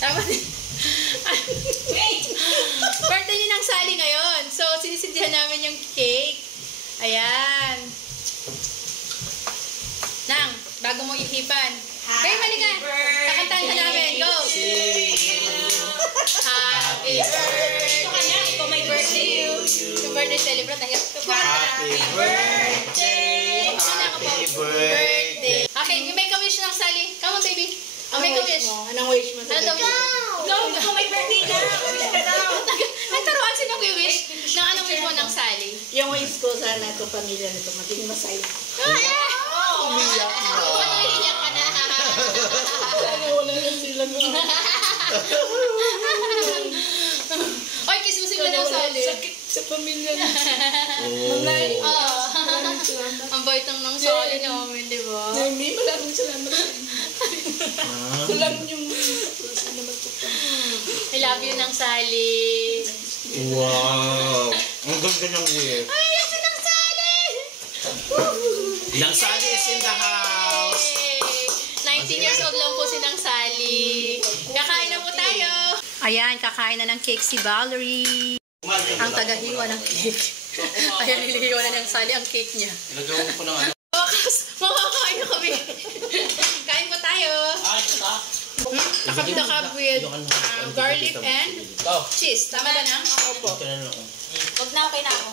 Tapos, birthday ni ng Sally ngayon. So, sinisindihan namin yung cake. Ayan. Nang, bago mo ihipan. Kaya malika. Kakantahan ka namin. Go! Happy birthday! Ito may birthday you. Yung birthday celebrate. Happy birthday! Happy birthday! Okay, yung make a wish ng Sally. Come on, baby. Make a wish. Anong wish mo? Ano daw? No, ito may birthday na. Wish ka daw. Nagtaruan sila yung wish ng anong wish mo ng Sally. Yung wish ko sana ito, pamilya nito, maging masaya. Umiyak na. Umiyak ka na. Wala na sila nga. Oy, kisusin mo daw Sally. Sakit sa pamilya na. Ang bait ng Sally namin, di ba? May maraming salamat sa inyo. Ito lang yung salamat ko pa. I love you ng Sally. Wow! Ang ganda ng gift. Ay, yan si ng Sally! Nang Sally is in the house. 19 years old lang po si Nang Sally. Kakain na po tayo. Ayan, kakain na ng cake si Valerie. Ang tagahiwa ng cake. Ayan, nilihiwa na ng Sally ang cake niya. Ilagaw mo po ng ano. Makakain na kami. Kain po tayo. Nakap with garlic and cheese. Tama ba na? Opo. Huwag na, okay na ako.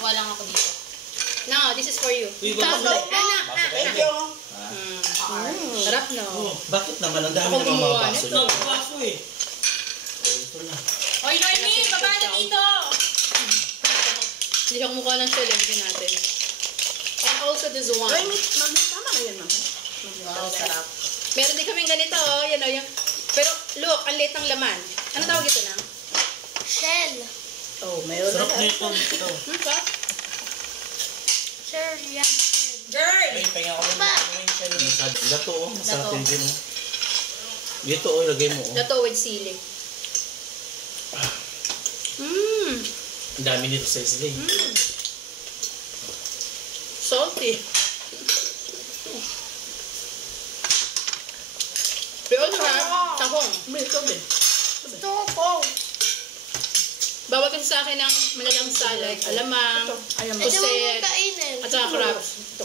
Kuha lang ako dito. No, this is for you. Thank you. Sarap, no? Bakit naman? Ang dami Ako ng mga gumawa baso nito. niya. Baso eh. Ito na. Oy, Noemi! Baba na dito! Hindi ako mukha ng shell. Lagyan natin. And also this one. Ay, mami, tama na yan, mami. Wow, sarap. Meron din kaming ganito, oh. Yan, oh. Yung... Pero, look, ang liit ng laman. Ano tawag ito na? Shell. Oh, mayroon na. Sarap na ito. Sarap. Shell yan. Girl! Ay, pahinga ko rin. Lato oh. Masarap Lato. din din oh. Dito oh, ilagay mo oh. Lato with sili. Mmm. Ang dami nito sa isli. Salty. We also have tahong. May ito din. Gusto ko. Bawal kasi sa akin ng malalang salad, alamang, Ayan, Ito mo puset, kainin. at saka crabs. ito.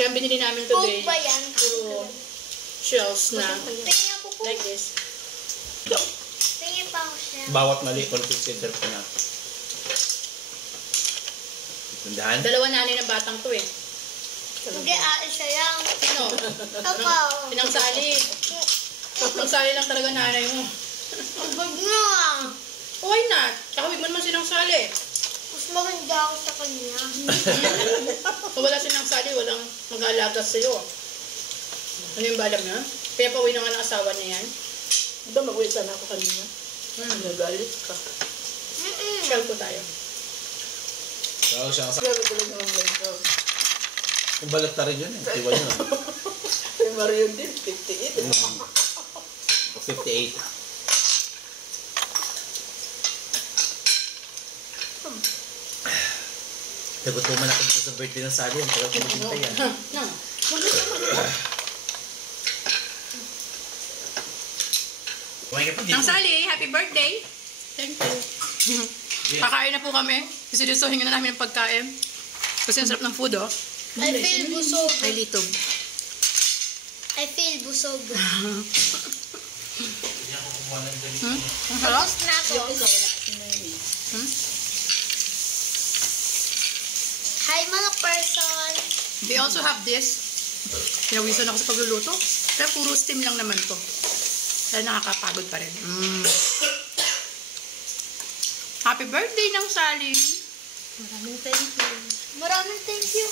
Kaya binili namin Coke today, ba yan? puro shells na Tingin ako po. like this. Tingin pa ako siya. Bawat mali, consider ko na. Tindahan? Dalawa nanay ng batang to eh. Hindi, siya yan. Sino? Ako. Sinang Sally. Ang Sally lang talaga nanay mo. Ang bag nga. Why not? Kakawig mo naman sinang Sally. Mas maganda ako sa kanya. Kung wala sinang Sally, walang mag-aalaga sa'yo. Ano yung balam niya? Kaya pauwi na nga ng asawa niya yan. Ito, mag-uwi sana ako kanina. Nagalit ka. Shell po tayo. Oo, siya sa... Grabe ko lang naman ito. Yung balat na rin yun eh. Tiwa yun oh. Kay Marion din, 58. 58. Nagutuman ako dito sa birthday ng Sally. Ang tagal ko maghintay yan. No. Nang Sally, happy birthday! Thank you. Kakain na po kami. Isilusuhin na namin ang pagkain. Kasi ang sarap ng food, oh. I feel busog. Ay, litog. I feel busog. Ang sarap? Tapos na ako. Hi mga person. We also have this. Pinawisan ako sa pagluluto. Pero puro steam lang naman to. Dahil nakakapagod pa rin. Happy birthday ng Sally! Maraming thank you. Maraming thank you.